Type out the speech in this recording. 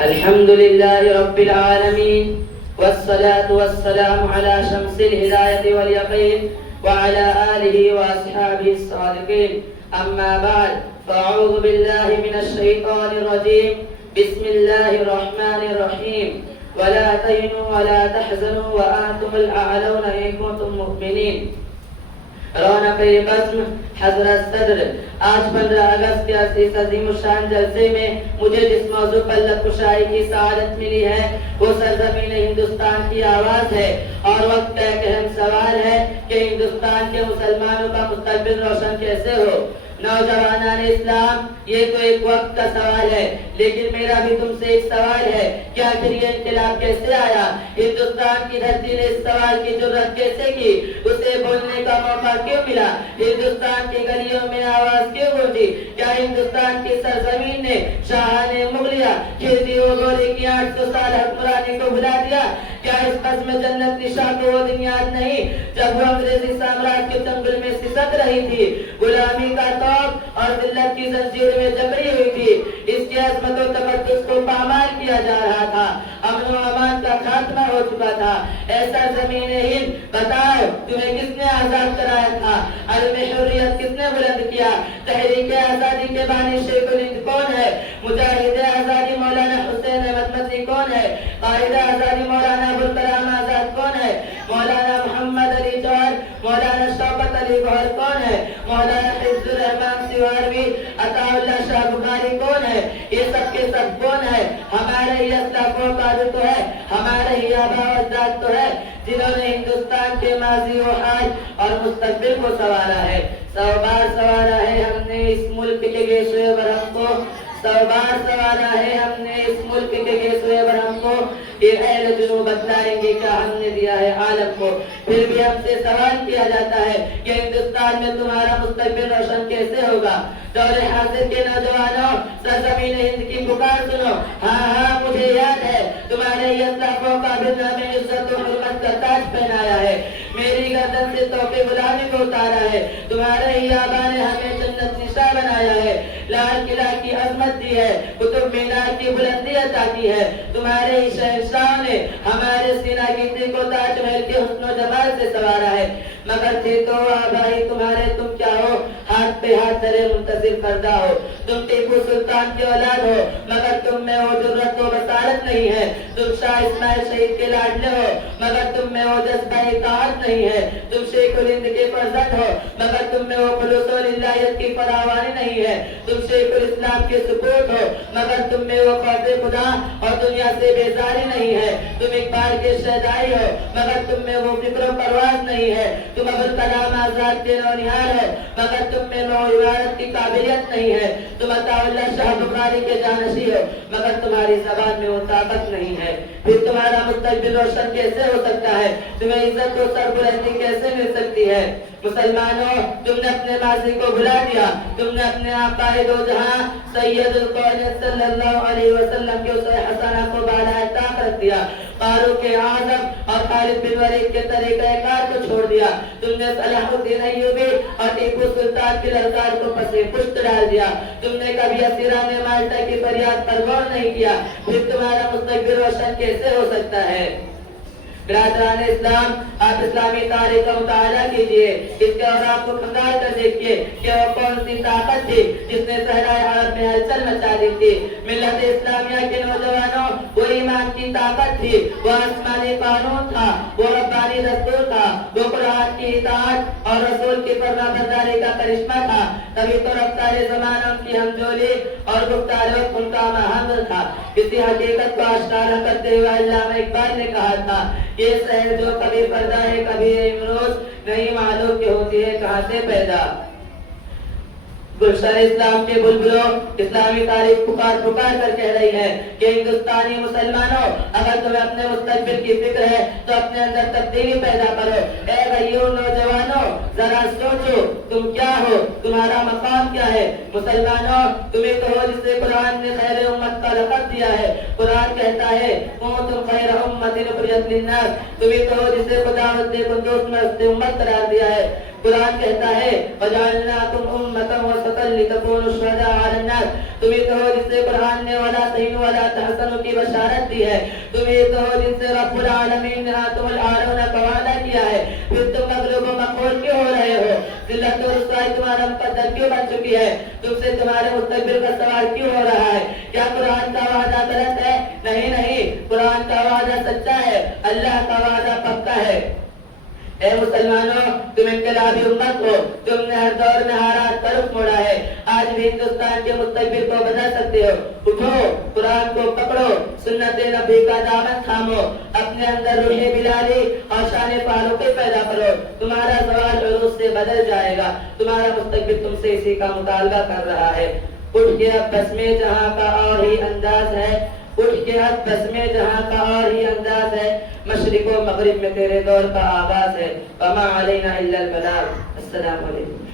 الحمد لله رب العالمين والصلاة والسلام على شمس الهداية واليقين وعلى آله وأصحابه الصادقين. أما بعد، فأعوذ بالله من الشيطان الرجيم. بسم الله الرحمن الرحيم. ولا تهنوا ولا تحزنوا وأنتم الأعلون إن كنتم مؤمنين. رونق بزم حضرت صدر، آج 15 اگست کے اس عظیم الشان جلسے میں مجھے جس موضوع پر لبکشائی کی سعادت ملی ہے وہ سرزمین ہندوستان کی آواز ہے، اور وقت کا ایک اہم سوال ہے کہ ہندوستان کے مسلمانوں کا مستقبل روشن کیسے ہو۔ نوجوانان اسلام، یہ تو ایک وقت کا سوال ہے، لیکن میرا بھی تم سے ایک سوال ہے کہ آخر یہ انقلاب کیسے آیا؟ ہندوستان کی دھرتی نے اس سوال کی جرأت کیسے کی؟ اسے بولنے کا موقع کیوں ملا؟ ہندوستان کی گلیوں میں آواز کیوں گونجی؟ کیا ہندوستان کی سرزمین نے شاہان مغلیہ خلجی و غوری کی 800 سال حکمرانی کو بھلا دیا؟ کیا اس قسم جنت نشاں کو وہ دن یاد نہیں جب وہ انگریزی سامراج کے چنگل میں سسک رہی تھی، غلامی کا توق اور ذلت کی زنجیر میں جکڑی ہوئی تھی؟ اس کی عظمت و تقدس کو پامال کیا جا رہا تھا، امن و امان کا خاتمہ ہو چکا تھا۔ ایسا زمین ہند، بتاؤ تمہیں کس نے آزاد کرایا تھا؟ علم حریت کس نے بلند کیا؟ تحریک آزادی کے بانی شیخ الہند کون ہے؟ مجاہد آزادی مولانا حسین احمد مدنی کون ہے؟ قائد آزادی مولانا ابوالکلام آزاد کون ہے؟ مولانا محمد علی جوہر، مولانا شوکت علی گوہر کون ہے؟ مولانا حفظ الرحمان سیواروی، عطا اللہ شاہ بخاری کون ہے؟ یہ سب کے سب کون ہے؟ ہمارے ہی اسلاف و قادر تو ہے، ہمارے ہی آباء و اجداد تو ہے، جنہوں نے ہندوستان کے ماضی و حال اور مستقبل کو سنوارا ہے۔ 100 بار سنوارا ہے ہم نے اس ملک کے گیسوئے برہم کو، 100 بار سنوارا ہے ہم نے اس ملک کے گیسوئے برہم کو۔ یہ اہل جنوب بتلائیں گے کیا ہم نے دیا ہے عالم کو۔ پھر بھی ہم سے سوال کیا جاتا ہے کہ ہندوستان میں تمہارا مستقبل روشن کیسے ہوگا؟ دور حاضر کے نوجوانوں، سرزمین ہند کی پکار سنو۔ ہاں مجھے یاد ہے، تمہارے یہ اسلافوں کا بھی ہمیں عزت و حرمت کا تاج پہنایا ہے، میری گردن سے توق غلامی کو اتارا ہے، تمہارے ہی آبا نے ہمیں جنت نشاں بنایا ہے، لال قلعہ کی عظمت دی ہے، قطب مینار کی بلندی عطا کی ہے، تمہارے ہی شہنشاہ نے ہمارے سینہ گندی کو تاج محل کے حسن و جمال سے سنوارا ہے۔ مگر تھے تو آبائی تمہارے، تم کیا ہو؟ ہاتھ پہ ہاتھ دھرے منتظر کردہ ہو۔ تم ٹیپو سلطان کی اولاد ہو، مگر تم میں وہ جرأت و بصارت نہیں ہے۔ تم شاہ اسماعیل شہید کے لاڈلے ہو، مگر تم میں وہ جذبہ اطاعت نہیں ہے۔ تم شیخ الہند کے فرزند ہو، مگر تم میں وہ خلوص و للہیت کی فراوانی نہیں ہے۔ تم شیخ الاسلام کے سپوت ہو، مگر تم میں وہ خوف خدا اور دنیا سے بیزاری نہیں ہے۔ تم اقبال کے شہدائی ہو، مگر تم میں وہ فکر و پرواز نہیں ہے۔ تم ابوالکلام آزاد کے نونہال ہو، مگر تم میں وہ عبادت کی قابلیت نہیں ہے۔ تم عطا اللہ شاہ بخاری کے جانشی ہو، مگر تمہاری زبان میں وہ طاقت نہیں ہے۔ پھر تمہارا مستقبل روشن کیسے ہو سکتا ہے؟ تمہیں عزت و سربلندی کیسے مل سکتی ہے؟ مسلمانوں، تم نے اپنے ماضی کو بھلا دیا، تم نے اپنے آقا دو جہاں سید القوم صلی اللہ علیہ وسلم کے اسوہ حسنہ کو بالائے طاق رکھ دیا، فاروق اعظم اور خالد بن ولید کے طریقہ کار کو چھوڑ دیا، تم نے صلاح الدین ایوبی اور ٹیپو سلطان کے للکار کو پسے پشت ڈال دیا، تم نے کبھی اسیران مالٹا کی فریاد پر غور نہیں کیا۔ پھر تمہارا مستقبل روشن کیسے ہو سکتا ہے؟ برادران اسلام، آپ اسلامی تاریخ کا مطالعہ کیجئے، اس کے اور آپ کو کھنگال کر دیکھئے کہ وہ کون سی طاقت تھی جس نے صحرائے عرب میں ہلچل مچا دی تھی۔ ملت اسلامیہ کے نوجوانوں، وہ ایمان کی طاقت تھی، وہ آسمانی قانون تھا، وہ ربانی دستور تھا، وہ قرآن کی اطاعت اور رسول کی فرما برداری کا کرشمہ تھا۔ تبھی تو رفتار زمانہ ان کی ہمجولی اور گفتار وقت ان کا محمد تھا۔ اسی حقیقت کو آشکارا کرتے ہوئے علامہ اقبال نے کہا تھا، یہ شہر جو کبھی پردہ ہے کبھی امروز، نہیں معلوم کہ ہوتی ہے کہاں سے پیدا۔ گلشن اسلام کے بلبلوں، اسلامی تاریخ پکار پکار کر کہہ رہی ہے کہ ہندوستانی مسلمانوں، اگر تمہیں اپنے مستقبل کی فکر ہے تو اپنے اندر تبدیلی پیدا کرو۔ اے بھائیوں نوجوانوں، ذرا سوچو تم کیا ہو، تمہارا مقام کیا ہے؟ مسلمانوں، تمہیں تو ہو جسے قرآن نے خیر امت کا لقب دیا۔ دیا ہے. قرآن کہتا ہے کنتم خیر امۃ اخرجت للناس, تم ہی تو ہو جسے خدا دوست امت قرار دیا ہے. قرآن کہتا ہے وجعلناکم امۃ وسطا لتکونوا شہداء علی الناس, تم ہی تو ہو جس سے قرآن نے ولا تہنوا ولا تحزنوا کی بشارت دی ہے. تم ہی تو ہو جن سے رب العالمین نے تم العالمون کا وعدہ کیا ہے. پھر تم مغلوب و مقہور کیوں ہو رہے ہو؟ ذلت و رسوائی تمہارا مقدر کیوں بن چکی ہے؟ تم سے تمہارے مستقبل کا سوال کیوں ہو رہا ہے؟ کیا قرآن کا وعدہ غلط ہے؟ نہیں نہیں, قرآن کا وعدہ سچا ہے, اللہ کا وعدہ پکا ہے. اے مسلمانوں, تم انقلابی امت ہو, تم نے ہر دور میں حالات پر رخ موڑا ہے. آج بھی ہندوستان کے مستقبل کو بدل سکتے ہو. اٹھو, قرآن کو پکڑو, سنت نبی کا دامن تھامو, اپنے اندر روح بلالی اور شان فاروقی پیدا کرو. تمہارا زوال عروج سے بدل جائے گا. تمہارا مستقبل تم سے اسی کا مطالبہ کر رہا ہے. اٹھ کے اب بس میں جہاں کا اور ہی انداز ہے, اٹھ کے اب بس میں جہاں کا اور ہی انداز ہے. مشرق و مغرب میں تیرے دور کا آغاز ہے. وما علینا الا البلاغ. السلام علیکم.